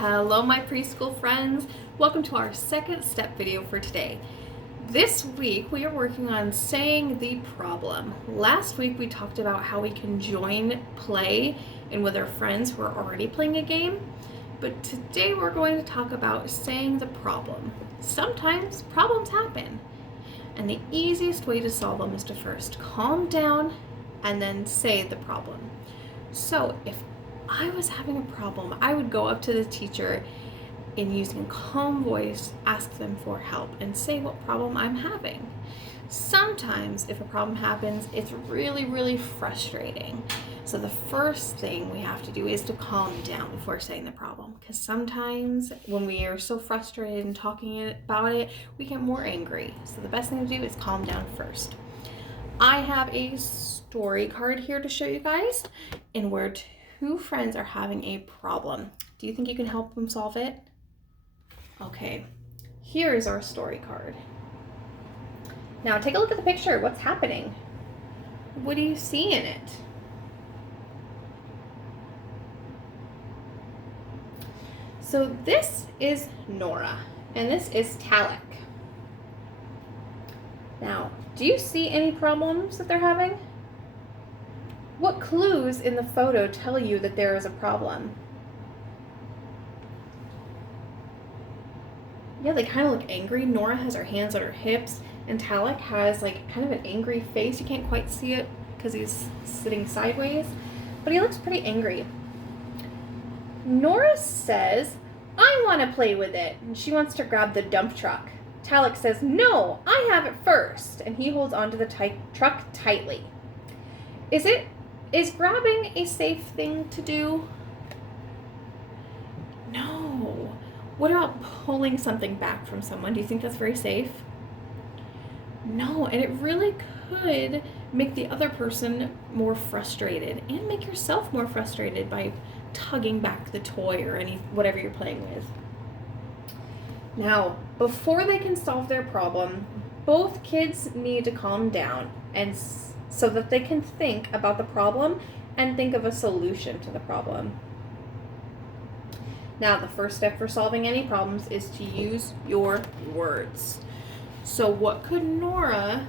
Hello my preschool friends, welcome to our second step video for today. This week we are working on saying the problem. Last week we talked about how we can join play and with our friends who are already playing a game, but today we're going to talk about saying the problem. Sometimes problems happen, and the easiest way to solve them is to first calm down and then say the problem. So if I was having a problem, I would go up to the teacher and using a calm voice, ask them for help and say what problem I'm having. Sometimes if a problem happens, it's really frustrating. So the first thing we have to do is to calm down before saying the problem, because sometimes when we are so frustrated and talking about it, we get more angry. So the best thing to do is calm down first. I have a story card here to show you guys, and where two friends are having a problem. Do you think you can help them solve it? Okay, here is our story card. Now take a look at the picture. What's happening? What do you see in it? So this is Nora, and this is Talek. Now, do you see any problems that they're having? What clues in the photo tell you that there is a problem? Yeah, they kind of look angry. Nora has her hands on her hips, and Talek has like kind of an angry face. You can't quite see it because he's sitting sideways, but he looks pretty angry. Nora says, "I want to play with it," and she wants to grab the dump truck. Talek says, "No, I have it first," and he holds onto the truck tightly. Is grabbing a safe thing to do? No. What about pulling something back from someone? Do you think that's very safe? No, and it really could make the other person more frustrated and make yourself more frustrated by tugging back the toy or whatever you're playing with. Now, before they can solve their problem, both kids need to calm down and so that they can think about the problem and think of a solution to the problem. Now, the first step for solving any problems is to use your words. So what could Nora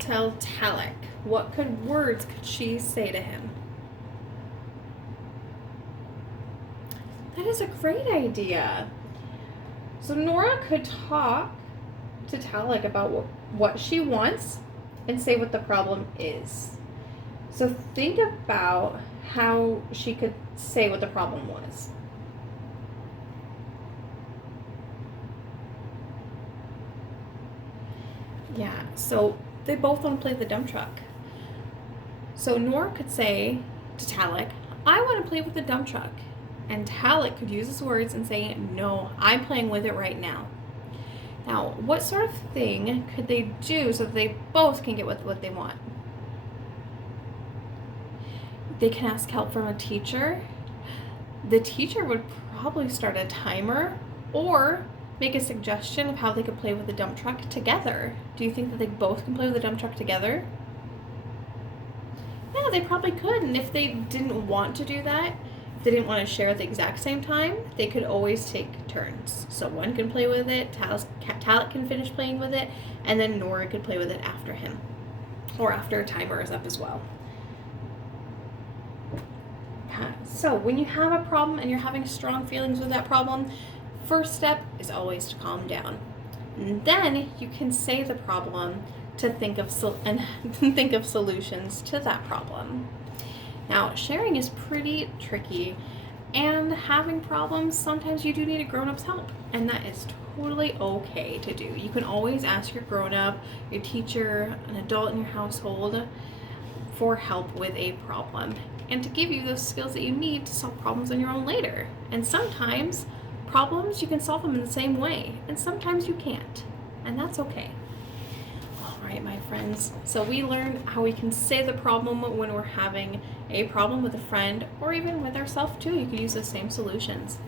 tell Talek? What words could she say to him? That is a great idea. So Nora could talk to Talek about what she wants and say what the problem is. So think about how she could say what the problem was. Yeah, so they both want to play the dump truck. So Nora could say to Talek, "I want to play with the dump truck." And Talek could use his words and say, "No, I'm playing with it right now." Now, what sort of thing could they do so that they both can get what they want? They can ask help from a teacher. The teacher would probably start a timer or make a suggestion of how they could play with the dump truck together. Do you think that they both can play with the dump truck together? Yeah, they probably could. And if they didn't want to do that, if they didn't want to share at the exact same time, they could always take turns. So one can play with it, Talek can finish playing with it, and then Nora could play with it after him, or after a timer is up as well. So when you have a problem and you're having strong feelings with that problem, first step is always to calm down. And then you can say the problem to think of solutions to that problem. Now, sharing is pretty tricky, and having problems, sometimes you do need a grown-up's help, and that is totally okay to do. You can always ask your grown-up, your teacher, an adult in your household for help with a problem, and to give you those skills that you need to solve problems on your own later. And sometimes problems, you can solve them in the same way, and sometimes you can't, and that's okay. Alright, my friends, so we learned how we can say the problem when we're having a problem with a friend, or even with ourselves too. You can use the same solutions.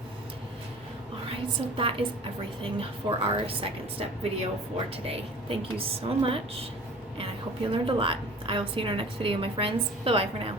Alright, so that is everything for our second step video for today. Thank you so much, and I hope you learned a lot. I will see you in our next video, my friends. Bye-bye for now.